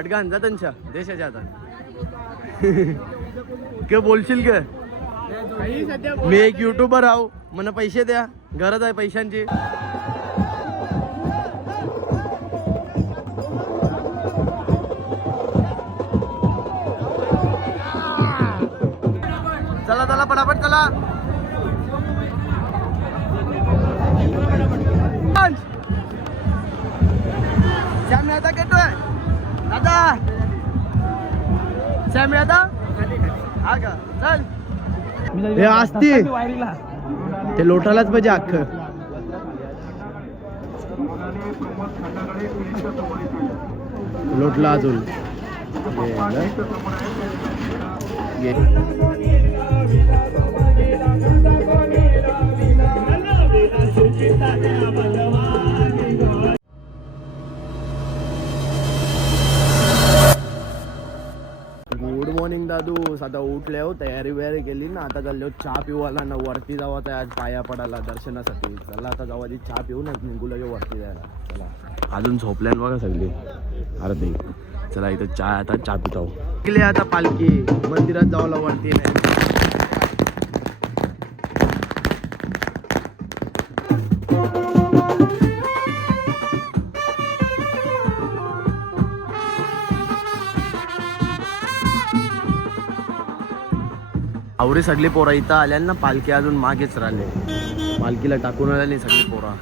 अडगान जा त्यांच्या देशाच्या आता के बोलशील के मी एक युट्यूबर आहो मला पैसे द्या गरज आहे पैशांची. चला चला पटापट चला. श्याम आता केटोय दादा श्याम आता हा का चल. हे असती ते लोटालाच पाहिजे अख्खं. लोटला अजून गुड मॉर्निंग दादू. आता उठले हो तयारी वयारी केली ना. आता चाललो चहा पिवायला ना वरती जावं तर आज पाया पडायला दर्शनासाठी. चला आता जाऊ आधी चहा पिऊ ना निघू लगे वरती जायला. चला अजून झोपल्यान बघा सगळी अर्धी. चला इथं चहा आता चहा पितो. गेले आता पालखी मंदिरात जावला वरती नाही. आवरी सगळी पोरा इथं आल्या ना. पालखी अजून मागेच राहिले. पालखीला टाकून आल्या नाही सगळी पोरा.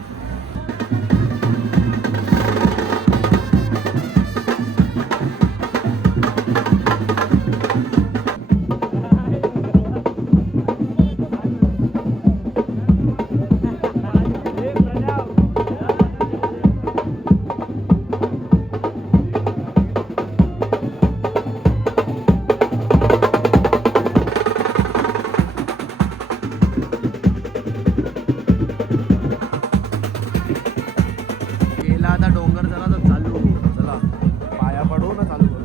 आता डोंगर झाला तर चालू. चला पाया पडू ना चालू करू.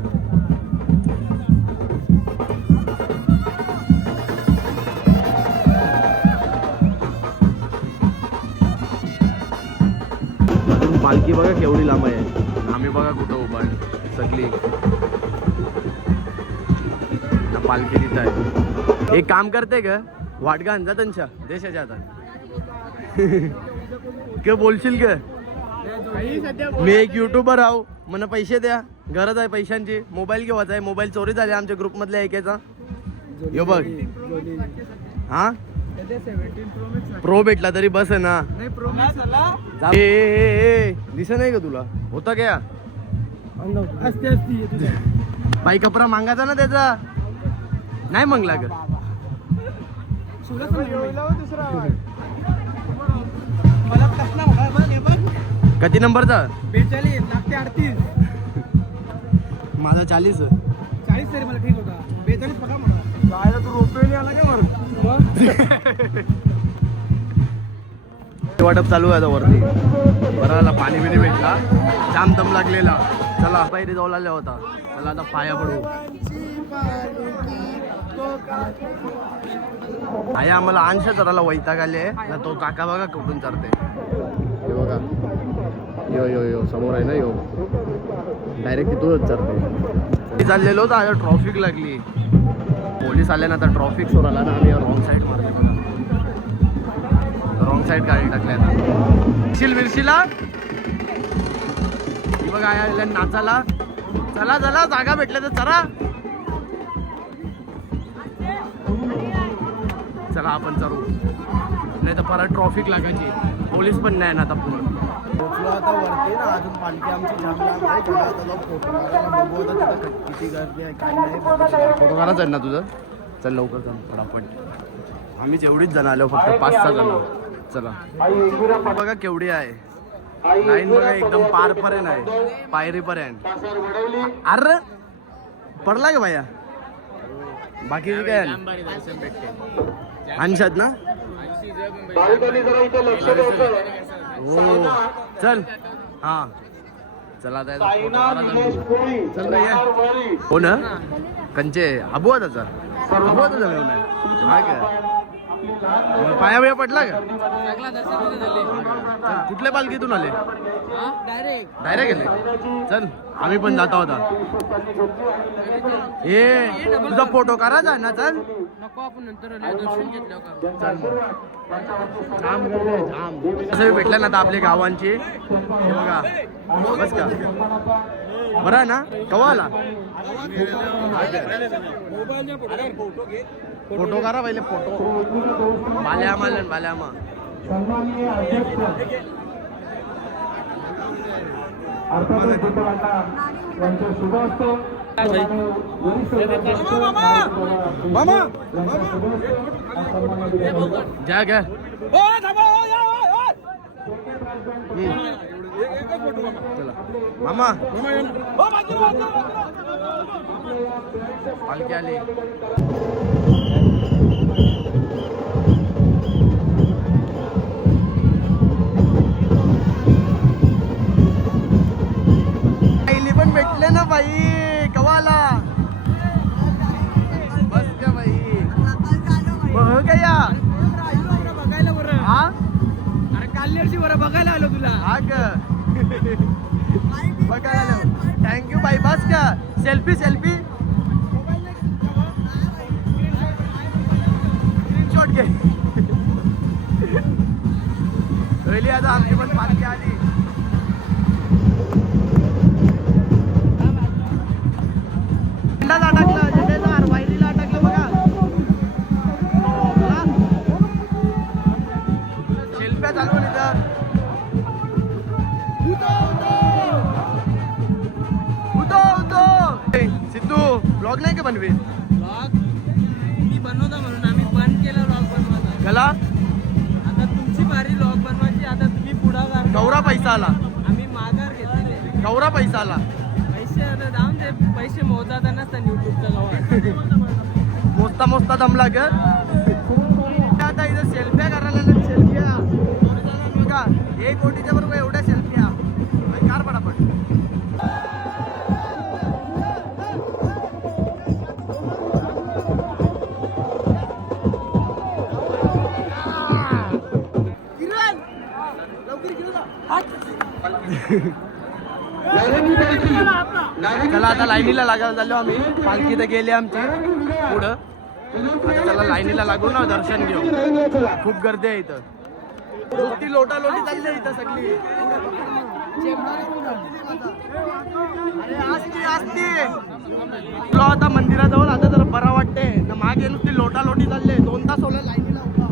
अजून पालखी बघा केवढी लांब आहे. आम्ही बघा कुठं उभा आहे सगळी ना. पालखी तिथं आहे. एक काम करते का वाटगान जा त्यांच्या देशाच्या आता के बोलशील का मी एक युट्यूबर आहो मला पैसे द्या गरज आहे पैशांची. मोबाईल घेवायचा आहे. मोबाईल चोरी झाले आमच्या ग्रुप मधल्या एकेचा. यो बघ हा प्रो भेटला तरी बस आहे ना. दिस नाही का तुला होता क्या पाई कपडा मागायचा ना त्याचा नाही मंगला का. किती नंबरचा 42 लागते 38. माझा 40 तरी मला ठीक होता. 42 पका मला जायला तू रोपवे आला का बरं. वाटप चालू आहे आता वरती. बराला पाणी बिणी भेटला. जाम दम लागलेला. चला पायरी जाऊ लागला होता. चला आता पाया पडू. आया आम्हाला अंश चराला वैताग आले ना. तो काका बघा कुठून चरते हे बघा. यो यो यो समोर आहे ना. यो डायरेक्ट तिथूनच चरते. चाललेलो होतं आता ट्रॉफिक लागली. पोलीस आले ना. आता ट्रॉफिक सोडाला ना. आम्ही रॉंग साईड मारले बघा. रॉंग साईड गाडी टाकल्या आता. विरशीला बघा आया नाचाला. चला चला जागा भेटल्या तर चला. चला आपण चरू नाही तर परत ट्रॉफिक लागायची. पोलीस पण नाही ना आता पुढं. पोचलो आता वरती ना. अजून पालखी आमची जाम लांब आहे. चला आता जाऊ फोटो काढायला. बघू आता तिथं किती गर्दी आहे काय नाही. फोटो काढायचं आहे ना तुझं. चल लवकर जाऊ फटाफट. आम्हीच एवढीच जण आलो फक्त 5-6 जण. चला बघा केवढी आहे लाईन बघा. एकदम पारपर्यंत आहे पायरीपर्यंत. अरे पडला का भाया बाकी काय अंशात ना. हो चल हा चला चल भैया. हो ना कंचे अबू त्याचा अबू हा का पाया बिया पडला का? सगळा दर्शन झाले चल, कुठल्या पालखीतून आले? डायरेक्ट डायरेक्ट गेले. चल आम्ही पण जातो आता. ए तुझा फोटो करायचा ना. चल नको आपण नंतर दर्शन घेतलं चल जाम गर्दी आहे, जाम. असं भेटलं ना आता आपल्या गावांची. हे बघा बस का बरं आहे ना. कवा आला फोटो करा पहिले. फोटो बाल्यामा बाल्यामा. जा घ्या. चला मामा पालखी आली. पण भेटले ना बाई. कवाला बस का बाई. बघ या बघायला बरं. हा अरे काल्यरची बरं बघायला आलो तुला. हा ग बघायला. थँक्यू बाई. बस का सेल्फी सेल्फी स्क्रीनशॉट घे. पहिली आता आमची पण पालखी आली. अटकलं झेंड्याचा वायरीला अटकलं बघा. शिल्प्या चालवून इथं. सिद्धू ब्लॉग नाही का बनवे? ब्लॉग मी बनवता म्हणून आम्ही बंद केला ब्लॉग बनवायचा. गला आता तुमची भारी ब्लॉग बनवायची. आता तुम्ही पुढाकार. गौरा पैसा आला. आम्ही माघार घेतलेले. गौरा पैसा आला. पैसे आता जाऊन ते पैसे मोजाता नसतात युट्यूबच्या गावात. मोजता मोजता दमला ग. आता इथं सेल्फ्या करायला सेल्फ्या बघा. 1 कोटीच्या बरोबर एवढ्या सेल्फ्या. कार पटापट. चला आता लाईनीला लागायला झालो आम्ही. पालखी तर गेली आमची पुढं. आता चला लाईनीला लागू ना दर्शन घेऊ. खूप गर्दी आहे इथं. नुसती लोटा लोटी चालली आहे इथं सगळी. अरे आस्ती आस्ती. तुला आता मंदिराजवळ आता जरा बरा वाटते ना. मागे नुसती लोटा लोटी चालले. 2 तास होलं लाईनीला उभा.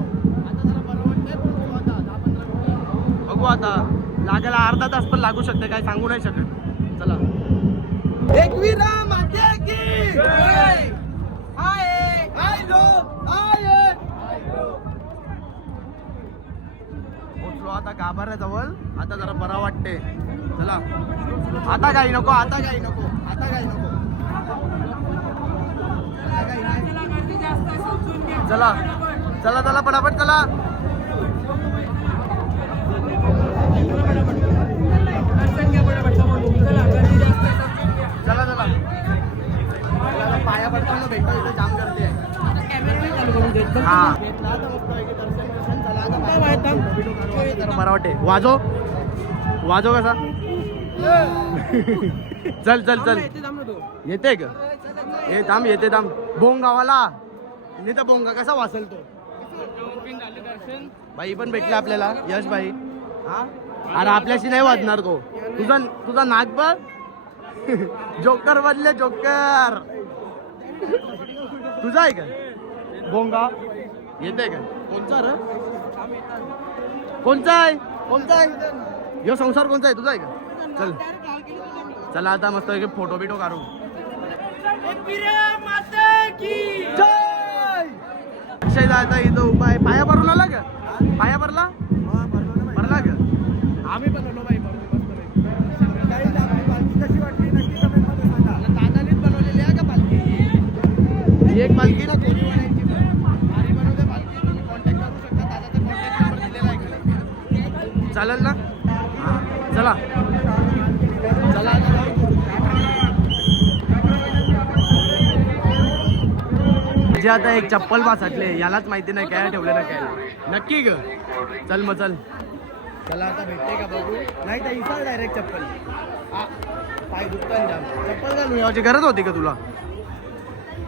आता जरा बरं वाटतंय. आता 10-15 मिनिटं बघू. आता लागायला अर्धा तास पण लागू शकते. काय सांगू नाही शकत. चला. एकवीरा माते की जय. हाय हाय लोक हाय. पोचलो आता गाभाऱ्याजवळ. आता जरा बरा वाटते. चला आता काही नको. आता काही नको. आता काही नको. चला चला चला पटापट चला. चला चला पाया पडताना भेटतो. इथं जाम गर्दी आहे. हा बरा वाटते. वाजो वाजो कसा. चल चल चल. येते का? हे थांब येते थांब. बोंग गावाला नाही तर बोंगा कसा वाचलतो. बाई पण भेटला आपल्याला. यश बाई. हा अरे आपल्याशी नाही वाजणार तो. तुझा नाक बघ. जोकर बदले जोकर. तुझा आहे का बोंगा? येते का? कोणचा रे? कोणचा आहे? कोणचा आहे? यो संसार कोणचा आहे? तुझा आहे का? चल चला आता मस्त फोटो बिटो काढू. अक्षय जायचा इथं उभा आहे. पाया भरून आला का? पाया भरला? भरला का? आम्ही पण आलो बाई. कशी वाटली नक्की कमेंट मध्ये सांगा. दादानीच बनवलेली आहे का पालखी? एक पालखी ना कोणी बनायची भारी बनवते पालखी. तुम्ही कॉन्टॅक्ट करू शकता. दादाचा कॉन्टॅक्ट नंबर दिलेला आहे. चालेल ना? चला चला चला. म्हणजे आता एक चप्पल बासाटले यालाच माहिती नाही काय ठेवलं ना काय नक्की ग. चल मग चल. चला आता भेटते का बघू. नाही तर इथं डायरेक्ट चप्पल. पाय दुखतात जाम. चप्पल घालून याची गरज होती का तुला.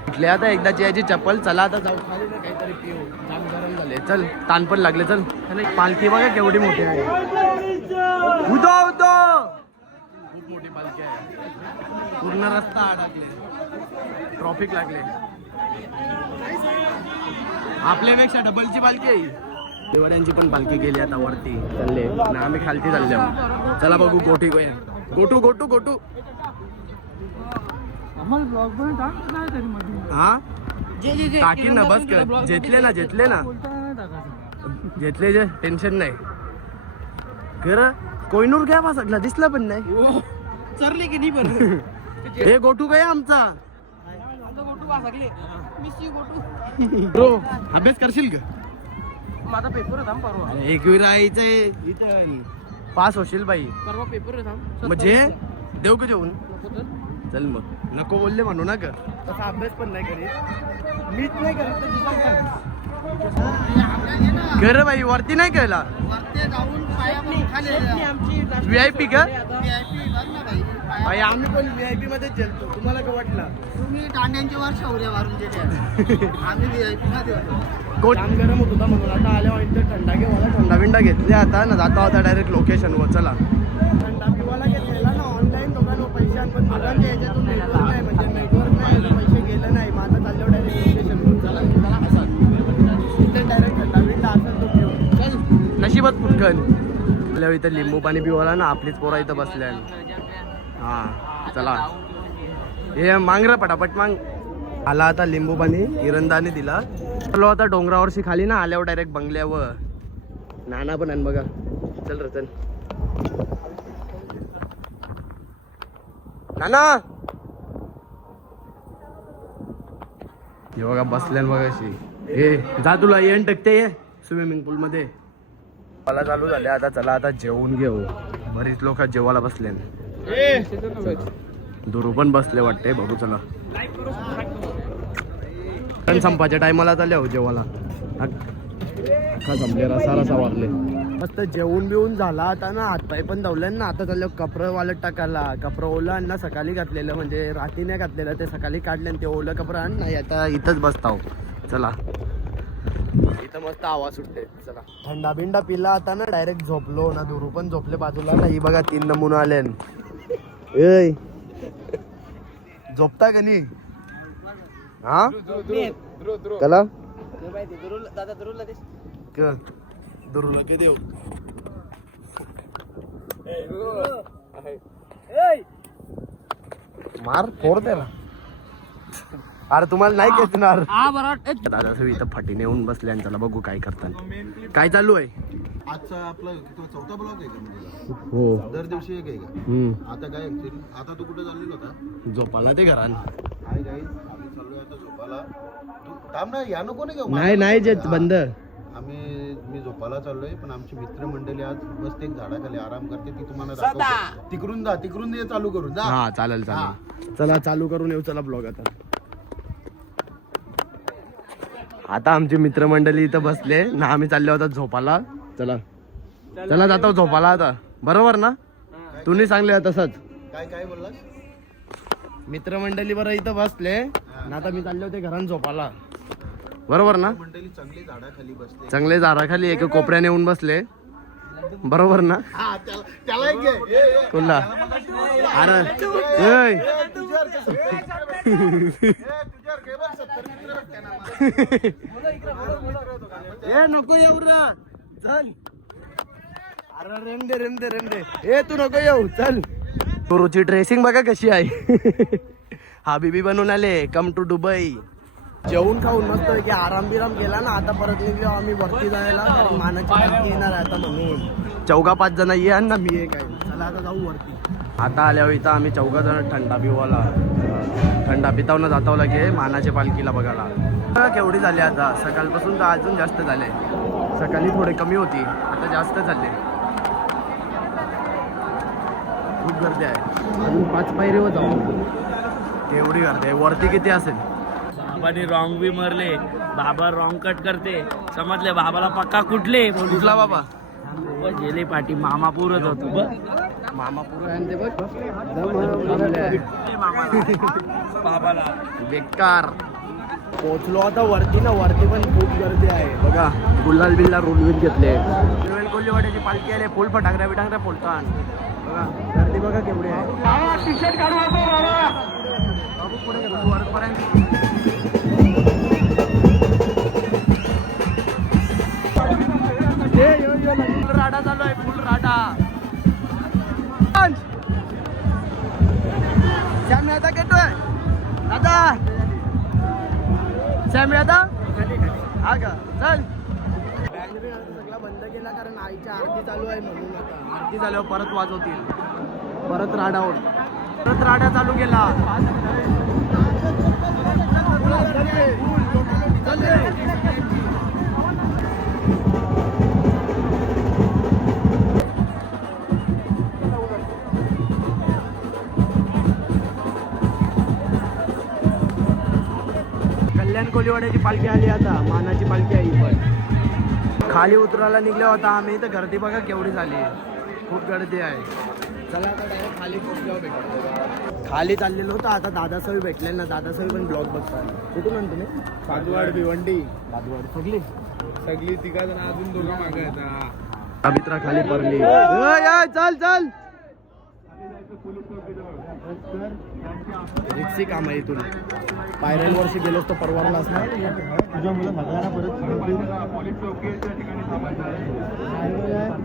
इथले आता एकदाची याची चप्पल. चला आता जाऊ खाली ना काहीतरी पिऊ. जाम गरम झाले. चल ताण पण लागले. चल पालखी बघा केवढी मोठी आहे. उदो उदो खूप मोठी पालखी आहे. पूर्ण रस्ता अडकले. ट्रॉफिक लागले. आपल्यापेक्षा डबलची पालखी आहे. देवड्यांची पण पालखी गेली आता वरती चालले ना. आम्ही खालती चालले. चला बघू गोटी गोटू गोटू गोटू. हा टाकी ना बस कर. जेतले ना जेतले जे टेन्शन नाही. खरं कोयनूर घ्या बा सगळा दिसला पण नाही. चरली की नाही पण हे गोटू काय आमचा. ब्रो अभ्यास करशील का. माझा पेपर आहे थांब परवा. एकवी राहायचंय इथं. पास होशील बाई. परवा पेपर आहे थांब. म्हणजे देऊ का जेवून. नको तर. चल मग नको बोलले म्हणू ना का. तसा अभ्यास पण नाही करीत. मीच नाही करीत तर तुझा काय. खरं बाई वरती नाही केला. VIP का बाई. आम्ही पण VIP मध्ये चलतो. तुम्हाला काय वाटलं. तुम्ही दांड्यांची वर शौर्य मारून गेले. आम्ही VIP मध्ये होतो. काम गरम होत होता म्हणून आता आल्यावर इथं थंडा घेवाला थंडा बिंडा घेतले आता ना. जाता होता डायरेक्ट लोकेशनवर. चला थंडा पिवाला घेतलेला ना ऑनलाईन दोघांवर पैसे आणि पण दोघांच्या ह्याच्यातून नेटवर्क नाही म्हणजे नेटवर्क नाही तर पैसे गेले नाही. माझं चाललं डायरेक्ट लोकेशनवर. चला इथे डायरेक्ट थंडा बिंडा असेल तो पिऊन. चल नशिबात फुटकन. आपल्यावर इथं लिंबू पाणी पिवाला ना. आपलीच पोरा इथं बसल्या. हा चला हे मांग रे पटापट मांग. आला आता लिंबू पाणी किरणदाने दिला. चलो आता डोंगरावरशी खाली ना आल्यावर डायरेक्ट बंगल्यावर. नाना पण आहे बघा. चल रे चल नाना. हे बघा बसल्या बघा अशी. हे जा तुला येण टकते स्विमिंग पूल मध्ये. मला चालू झाले आता. चला आता जेवून घेऊ. बरीच लोक जेवायला बसले. दुरू पण बसले वाटते. बघू चला. संपाच्या टायमाला चालले हो जेवायला. अख्खा जमले रसा रसा वारले. मस्त जेवून बिवून झाला आता ना. हातपाय पण धावले ना. आता चाललं कपडं वालत टाकायला. कपडं ओलं आणि सकाळी घातलेलं म्हणजे रात्री नाही घातलेलं ते सकाळी काढले. ते ओलं कपडं आण नाही. आता इथंच बसताव. चला इथं मस्त आवाज सुटते. चला थंडा बिंडा पिला आता ना. डायरेक्ट झोपलो ना. दुरू पण झोपले बाजूला ना. ही बघा 3 नमुना आले. ए झोपता का नाही. हा चला दुरूला के देऊ. मार फोड त्याला. अरे तुम्हाला नाही घेतणार. दादा इथं फाटीने येऊन बसले आणि चला बघू काय करतात. काय चालू आहे. आजचा आपला चौथा ब्लॉग आहे का म्हणजे. हो दर दिवशी एक आहे का. आता काय आता तू कुठे चाललेला होता. झोपाला ते घरान. हाय गाईज आम्ही चाललोय आता झोपाला. तू थांब ना या नको नाही का. नाही जेत बंद. मी झोपाला चाललोय पण आमची मित्रमंडळी आज मस्त एक झाडाखाली आराम करते. ती तुम्हाला दाखवतो. तिकडून ये चालू करून जा. हा चालेल चालेल. चला चालू करून येऊ. चला ब्लॉग आता. आता आमची मित्रमंडळी इथं बसले ना. आम्ही चालले होता झोपाला. चला चला जातो झोपाला आता. बरोबर ना. तुम्ही सांगले तसंच. काय बोललास. मित्रमंडळी बरं इथं बसले ना. आता मी चालले होते घरात झोपाला. बरोबर ना. मंडळी चांगली झाडाखाली बसते. चांगले झाडाखाली एका कोपऱ्याने येऊन बसले. बरोबर ना. त्याला एक घे. कोणला अरे ए नको येऊ ना. चल अरे रेमदे ए तू नको येऊ. चल तुरुची ड्रेसिंग बघा कशी आहे. हा बीबी बनवून आले. Come to Dubai. जेवून खाऊन मस्त की आराम बिराम केला ना. आता परत निघलो आम्ही वरती जायला. मानाची पालखी येणार आता म्हणून 4-5 जण ये आणि ना मी एक आहे. चला आता जाऊ वरती. आता आल्यावर इथं आम्ही 4 जण थंडा पिवाला. थंडा पिताव ना जाताव लागे मानाच्या पालखीला बघायला. केवढी झाली आता. सकाळपासून तर अजून जास्त झाले. सकाळी थोडे कमी होती आता जास्त झाले. खूप गर्दी आहे. अजून 5 पायरीवर जाऊ. केवढी गर्दी आहे. वरती किती असेल. बाबाने रॉंग बी मारले. बाबा रॉंग कट करते. समजले बाबाला पक्का कुठले कुठला बाबा? गेले पाठी मामा पुरत होतो बघ. मामा पुरं आहे ते बघ. बाबाला बेकार. पोचलो आता वरती ना, वरती पण खूप गर्दी आहे बघा. गुलाल बिल्ला रोडवीत घेतले. कोल्हेवाड्याची पालखी आले. फुल फटाकड्या बिटाकड्या फोडतात बघा. गर्दी बघा केवढी आहे. बाबू पुढे गेलो वरपर्यंत. फुल राडा चालू आहे. फुल राडा. श्याम यादव घेतोय दादा. श्याम यादव हा का? चल. सगळा बंद केला कारण आईची आरती चालू आहे म्हणून. आता आरती झाल्यावर परत वाजवतील. परत राडा होईल. परत राडा चालू केला. कल्याण कोलीवाड्याची पालखी आली. आता मानाची पालखी आहे. पण खाली उतरायला निघले होता आम्ही तर गर्दी बघा केवढी झाली. खूप गर्दी आहे. चला आता डायरेक्ट खाली पोचल्यावर भेटतो. खाली चाललेलो होतं. आता दादासाहेब भेटले ना. दादासाहेब पण ब्लॉग बघतात. कुठून आणतो मी? बाजूवाड भिवंडी बाजूवाड सगळी सगळी तिघा जण अजून दोघं मागे येतात. मित्रा खाली पडली. चल चल. रिक्सी काम आहे इथून. पायऱ्याल वर्षी गेलोस तर परवारलाच ना.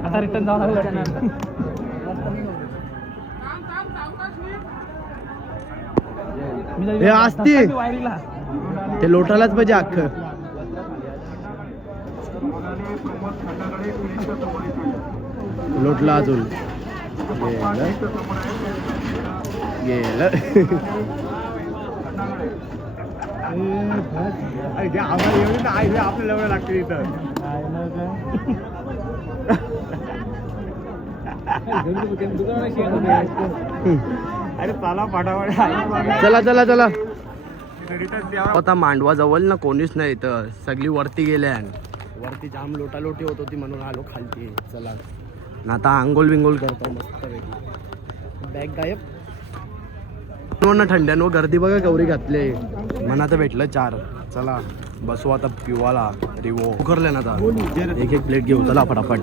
आता रिटर्न जावं लागलं. हे असती वायरीला ते लोटालाच पाहिजे अख्खं. लोटला अजून गेलं. आपल्याला एवढं लागते इथं. अरे चला पाठावाड. चला चला चला. आता मांडवा जवळ ना कोणीच नाही इथं. सगळी वरती गेल्या. वरती जाम लोटालोटी होत होती म्हणून आलो खालती. चला ना आता आंघोळ बिंगोल करतो मस्त पैकी. बॅग गायब. ना थंड्यानं गर्दी बघा गौरी घातले. मनात भेटलं 4. चला बसू आता पिवाला. रिवो करले ना आता. एक एक प्लेट घेऊ. चला फटाफट.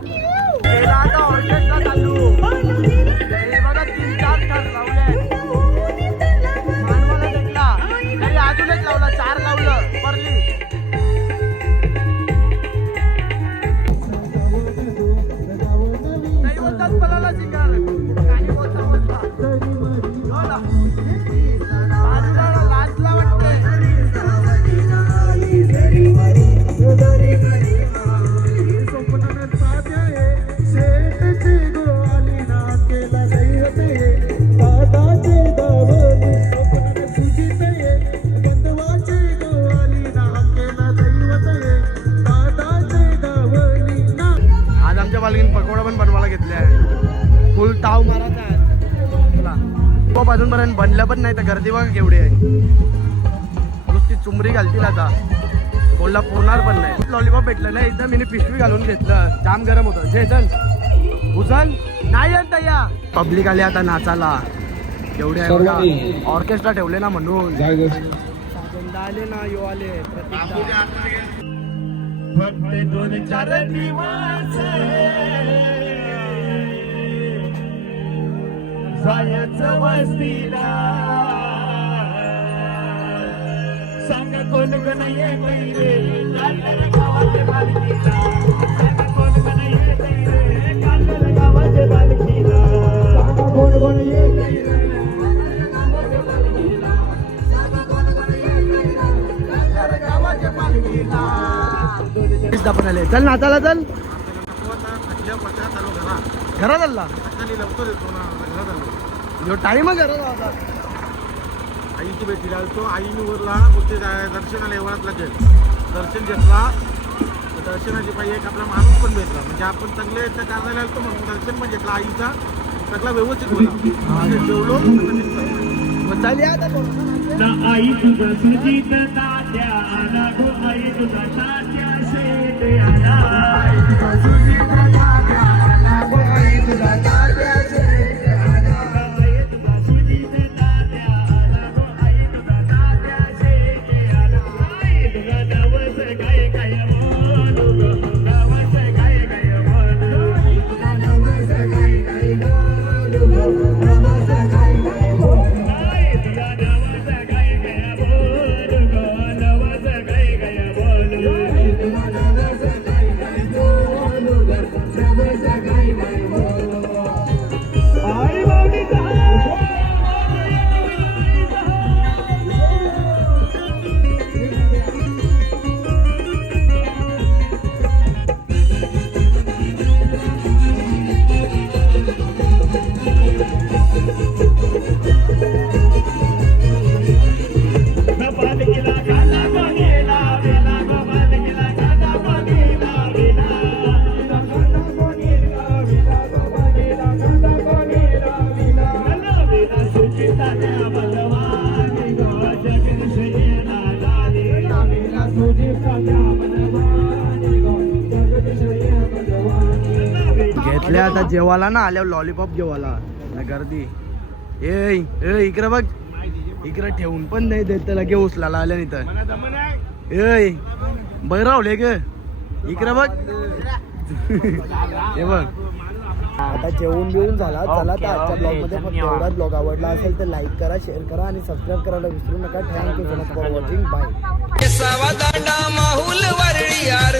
अजूनच लावला 4 लावलं परली. नाही बोलतात पलाला शिकार. काही बोलता बोलता लाजला वाटतंय. आज आमच्या पालखीने पकोडा पण बनवायला घेतल्या. फुल ताव मारायचा आहे. खूप अजूनपर्यंत बनलं पण नाही तर गर्दी बघा केवढी आहे. नुसती चुमरी घालतील आता. कोल्हा पोहणार पण नाही. लॉलीपॉप भेटलं ना एकदम. मी पिशवी घालून घेतलं. जाम गरम होतं. जयसन उचल नाही आणता या. पब्लिक आली आता नाचाला. एवढे ऑर्केस्ट्रा ठेवले ना म्हणून. आले ना यो आले. फक्त 2-4 दिवस जायचं वस्तीला. सांग कोण कोण ये रे कांदर गावाच्या पालखीला. सांग कोण कोण ये रे कांदर गावाच्या पालखीला. सांग कोण कोण ये रे गावाच्या पालखीला. सांग कोण कोण ये रे कांदर गावाच्या पालखीला. पण आले. चल नाचाला चल. घरात आला टाइम घरात होता. आईची भेटीला आलतो. आईने वरला पुढचे दर्शनाला एवढाच लागेल. दर्शन घेतला. दर्शनाची पाहिजे एक आपला माणूस पण भेटला. म्हणजे आपण चांगले त्या कारणाला आलतो म्हणून दर्शन पण घेतला. आईचा सगळा व्यवस्थित बोला. जेवलो चालली आता ना आई तुझा सुजित तात्या आला गो आई तुझा तात्या शेत आला आई तुझा सुजित तात्या आला गो आई तुझा तात्या शेत आला आई तुझा सुजित तात्या आला गो आई तुझा तात्या शेत आला आई तुझा नवस काय काय बोलू ग नवस काय काय बोलू आई तुझा नवस काय काय बोलू ग नवस काय काय बोलू आई तुझा नवस काय काय बोलू ग नवस काय काय बोलू आई तुझा नवस काय काय बोलू ग नवस काय काय बोलू आई बावडीचा बांध केला कांदा बनेला वेला बांध केला कांदा बनेला वेला कांदा बनेला वेला बनेला कांदा बनेला वेला कांदा वेला सुचिताच्या बलवानी गो जगदीशयना लाले वेला सुचिताच्या बलवानी गो जगदीशयना बलवानी घेतल्या आता जेवायला ना आल्यावर लॉलीपॉप जेवायला ना गर्दी ए इकडे बघ इकडे ठेवून पण नाही देत त्याला घे उचलायला आल्या नाही तर ए बैरावले ग इकडे बघ हे बघ आता जेवून बिवून झाला चला तर आजच्या ब्लॉग मध्ये फक्त एवढाच ब्लॉग आवडला असेल तर लाईक करा शेअर करा आणि सबस्क्राईब करायला विसरू नका. Thank you so much for watching bye. सावा दांडा माहुल वरळी यार